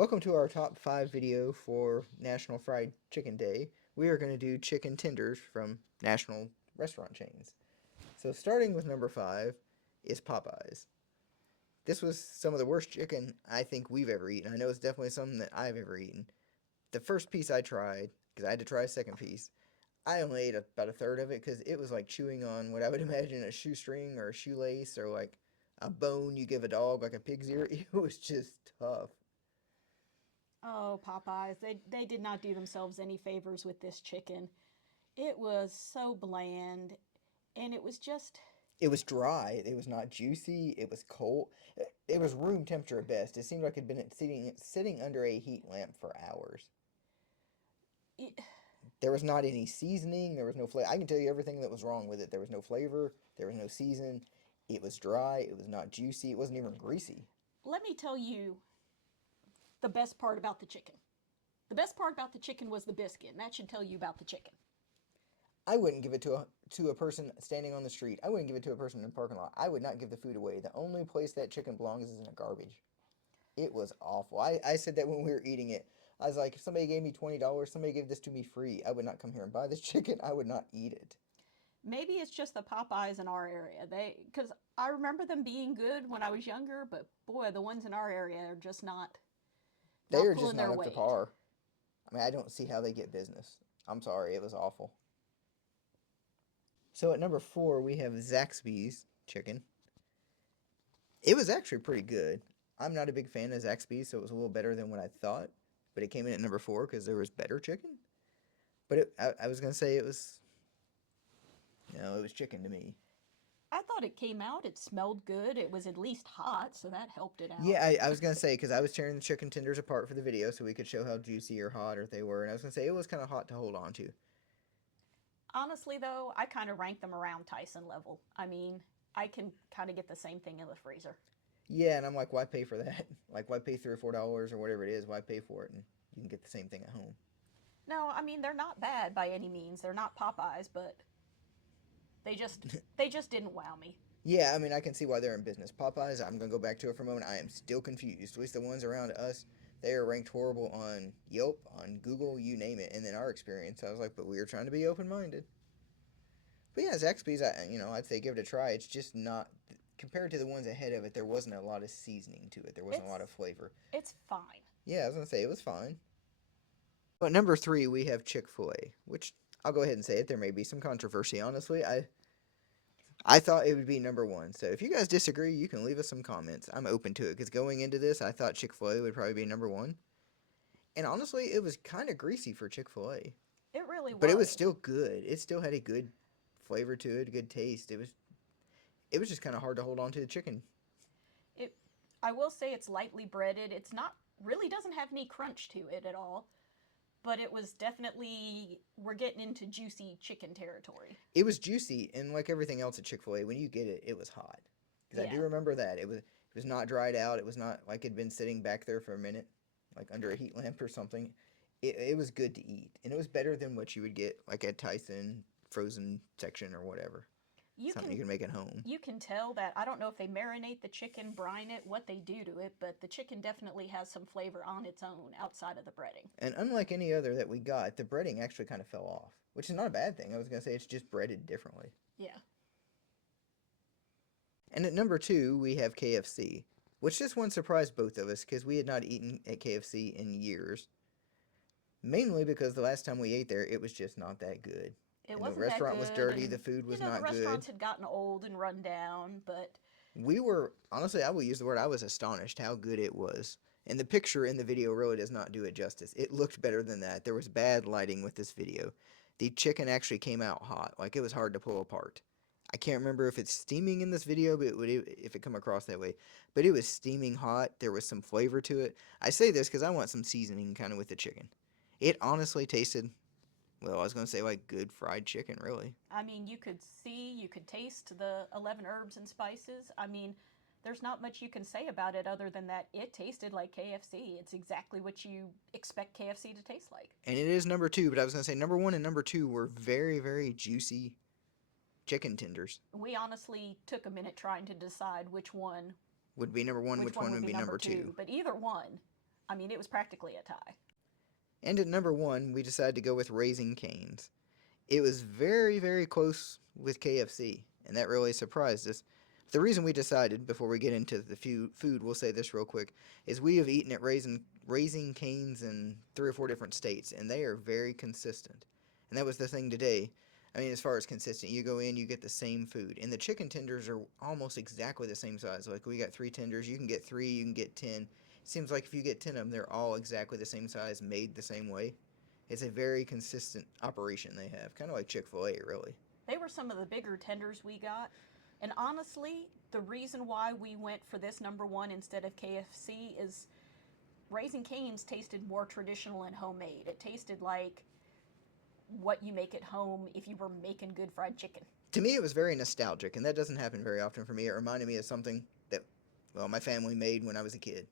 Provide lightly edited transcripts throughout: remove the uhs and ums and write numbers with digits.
Welcome to our top 5 video for National Fried Chicken Day. We are going to do chicken tenders from national restaurant chains. So starting with number 5 is Popeyes. This was some of the worst chicken I think we've ever eaten. I know it's definitely something that I've ever eaten. The first piece I tried, because I had to try a second piece, I only ate about a third of it because it was like chewing on what I would imagine a shoestring or a shoelace or like a bone you give a dog, like a pig's ear. It was just tough. Oh, Popeyes, they did not do themselves any favors with this chicken. It was so bland, and it was just, It was dry. It was not juicy. It was cold. It was room temperature at best. It seemed like it'd been sitting under a heat lamp for hours. it, There was not any seasoning. There was no flavor. I can tell you everything that was wrong with it. There was no flavor. There was no season. It was dry. It was not juicy. It wasn't even greasy. let me tell you the best part about the chicken. The best part about the chicken was the biscuit, and that should tell you about the chicken. I wouldn't give it to a person standing on the street. I wouldn't give it to a person in the parking lot. I would not give the food away. The only place that chicken belongs is in a garbage. It was awful. I said that when we were eating it. I was like, if somebody gave me $20, somebody gave this to me free, I would not come here and buy this chicken. I would not eat it. Maybe it's just the Popeyes in our area. Because I remember them being good when I was younger, but boy, the ones in our area are just They not are just pulling not their up to weight. par. I mean, I don't see how they get business. I'm sorry, it was awful. So at number 4, we have Zaxby's chicken. It was actually pretty good. I'm not a big fan of Zaxby's, so it was a little better than what I thought. But it came in at number 4 because there was better chicken. But I was gonna say it was, it was chicken to me. I thought it came out, it smelled good, it was at least hot, so that helped it out. Yeah, I was gonna say because I was tearing the chicken tenders apart for the video so we could show how juicy or hot or they were, and I was gonna say it was kind of hot to hold on to. Honestly, though, I kind of rank them around Tyson level. I mean, I can kind of get the same thing in the freezer. Yeah, and I'm like, why pay for that? Like, why pay $3 or $4 or whatever it is? Why pay for it? And you can get the same thing at home. No, I mean they're not bad by any means. They're not Popeyes, but they just they just didn't wow me. Yeah, I mean, I can see why they're in business. Popeyes, I'm gonna go back to it for a moment. I am still confused. At least the ones around us, they are ranked horrible on Yelp, on Google, you name it. And in our experience, I was like, but we were trying to be open minded. But yeah, Zaxby's, I'd say give it a try. It's just not compared to the ones ahead of it. There wasn't a lot of seasoning to it. There wasn't a lot It's of flavor. it's fine. Yeah, I was gonna say it was fine. But number 3, we have Chick-fil-A, which I'll go ahead and say it. There may be some controversy. Honestly, I thought it would be number 1. So if you guys disagree, you can leave us some comments. I'm open to it because going into this, I thought Chick-fil-A would probably be number 1. And honestly, it was kind of greasy for Chick-fil-A, It really but it was was. still good. It still had a good flavor to it, a good taste. It was just kind of hard to hold on to the chicken. It I will say it's lightly breaded. It's not really doesn't have any crunch to it at all, but it was definitely we're getting into juicy chicken territory. It was juicy, and like everything else at Chick-fil-A, when you get it, it was hot. Because I do Yeah. remember that it was not dried out. It was not like it'd been sitting back there for a minute, like under a heat lamp or something. It was good to eat, and it was better than what you would get like at Tyson frozen section or whatever. You Something can you can make at home. you can tell that I don't know if they marinate the chicken, brine it, what they do to it, but the chicken definitely has some flavor on its own outside of the breading. And unlike any other that we got, the breading actually kind of fell off, which is not a bad thing. I was gonna say it's just breaded differently. Yeah. And at number 2, we have KFC, which this one surprised both of us because we had not eaten at KFC in years. Mainly because the last time we ate there, it was just not that good. It And the wasn't that restaurant was good, dirty, the and food was the not good. restaurants had gotten old and run down, but We were, honestly, I will use the word, I was astonished how good it was. And the picture in the video really does not do it justice. It looked better than that. There was bad lighting with this video. The chicken actually came out hot, like it was hard to pull apart. I can't remember if it's steaming in this video, but if it come across that way. But it was steaming hot. There was some flavor to it. I say this because I want some seasoning kind of with the chicken. It honestly tasted, well, I was going to say like good fried chicken, really. I mean, you could taste the 11 herbs and spices. I mean, there's not much you can say about it other than that it tasted like KFC. It's exactly what you expect KFC to taste like. And it is number 2, but I was going to say number 1 and number 2 were very, very juicy chicken tenders. We honestly took a minute trying to decide Would be number 1, which which one one would would be be number number 2. 2, but either one, I mean, it was practically a tie. And at number 1, we decided to go with Raising Cane's. It was very, very close with KFC, and that really surprised us. The reason we decided, before we get into the food, we'll say this real quick, is we have eaten at Raising Cane's in 3 or 4 different states, and they are very consistent. And that was the thing today. I mean, as far as consistent, you go in, you get the same food. And the chicken tenders are almost exactly the same size. Like, we got 3 tenders. You can get 3, you can get 10. It seems like if you get 10 of them, they're all exactly the same size, made the same way. It's a very consistent operation they have, kind of like Chick-fil-A, really. They were some of the bigger tenders we got. And honestly, the reason why we went for this number one instead of KFC is Raising Cane's tasted more traditional and homemade. It tasted like what you make at home if you were making good fried chicken. To me, it was very nostalgic, and that doesn't happen very often for me. It reminded me of something that, well, my family made when I was a kid.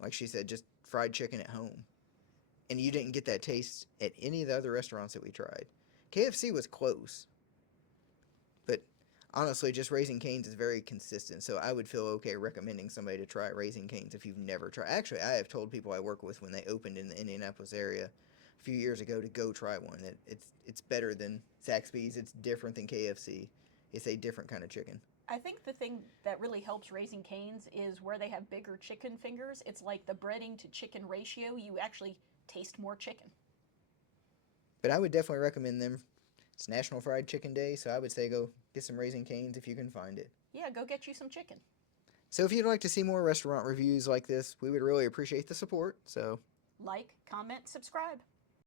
Like she said, just fried chicken at home. And you didn't get that taste at any of the other restaurants that we tried. KFC was close, but honestly, just Raising Cane's is very consistent, so I would feel okay recommending somebody to try Raising Cane's if you've never tried. Actually, I have told people I work with when they opened in the Indianapolis area a few years ago to go try one. It's better than Zaxby's. It's different than KFC. It's a different kind of chicken. I think the thing that really helps Raising Cane's is where they have bigger chicken fingers. It's like the breading to chicken ratio. You actually taste more chicken. But I would definitely recommend them. It's National Fried Chicken Day, so I would say go get some Raising Cane's if you can find it. Yeah, go get you some chicken. So if you'd like to see more restaurant reviews like this, we would really appreciate the support. So Like, comment, subscribe.